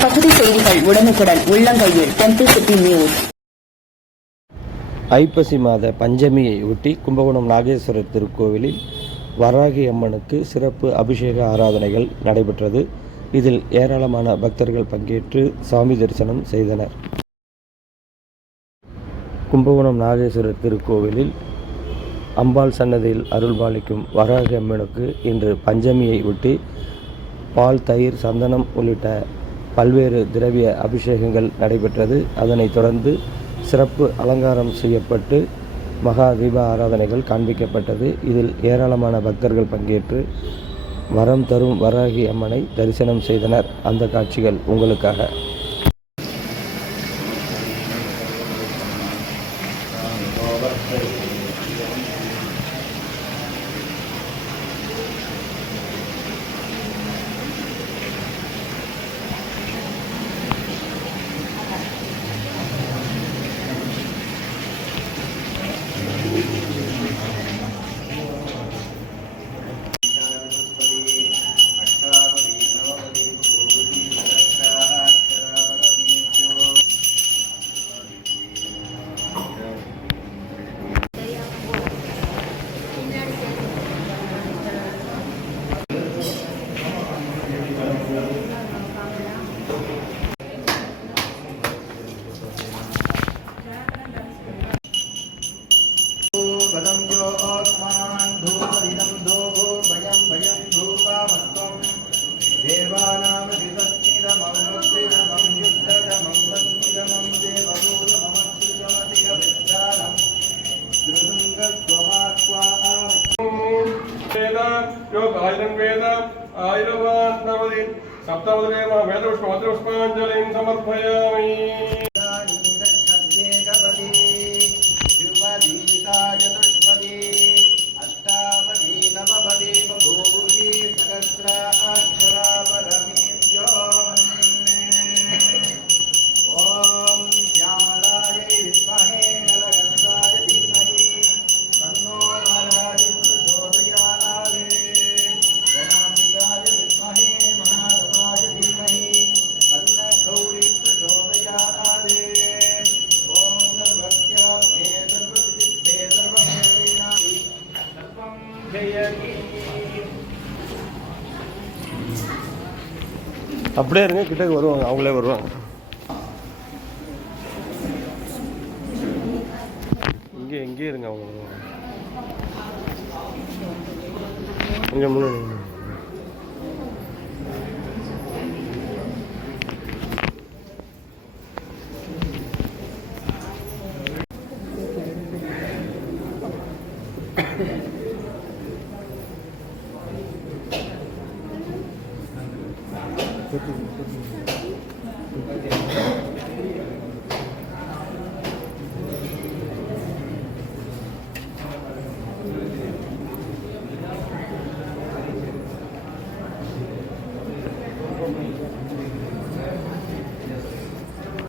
பகுதி செய்திகள் உடனுக்குடன் உள்ளங்கையில் டெம்பிள் சிட்டி நியூஸ். ஐப்பசி மாத பஞ்சமியை ஒட்டி கும்பகோணம் நாகேஸ்வரர் திருக்கோவிலில் வராகி அம்மனுக்கு சிறப்பு அபிஷேக ஆராதனைகள் நடைபெற்றது. இதில் ஏராளமான பக்தர்கள் பங்கேற்று சாமி தரிசனம் செய்தனர். கும்பகோணம் நாகேஸ்வரர் திருக்கோவிலில் அம்பாள் சன்னதியில் அருள்பாலிக்கும் வராகி அம்மனுக்கு இன்று பஞ்சமியை ஒட்டி பால், தயிர், சந்தனம் உள்ளிட்ட பல்வேறு திரவிய அபிஷேகங்கள் நடைபெற்றது. அதனைத் தொடர்ந்து சிறப்பு அலங்காரம் செய்யப்பட்டு மகா தீப ஆராதனைகள் காண்பிக்கப்பட்டது. இதில் ஏராளமான பக்தர்கள் பங்கேற்று வரம் தரும் வராகி அம்மனை தரிசனம் செய்தனர். அந்த காட்சிகள் உங்களுக்காக. वेदपुष्पाञ्जलिं समर्पयामि. அப்படியே இருங்க, கிட்டக்கு வருவாங்க, அவங்களே வருவாங்க. இங்கே இருங்க, அவங்க வருவாங்க. இங்கே முன்னாடி Thank you.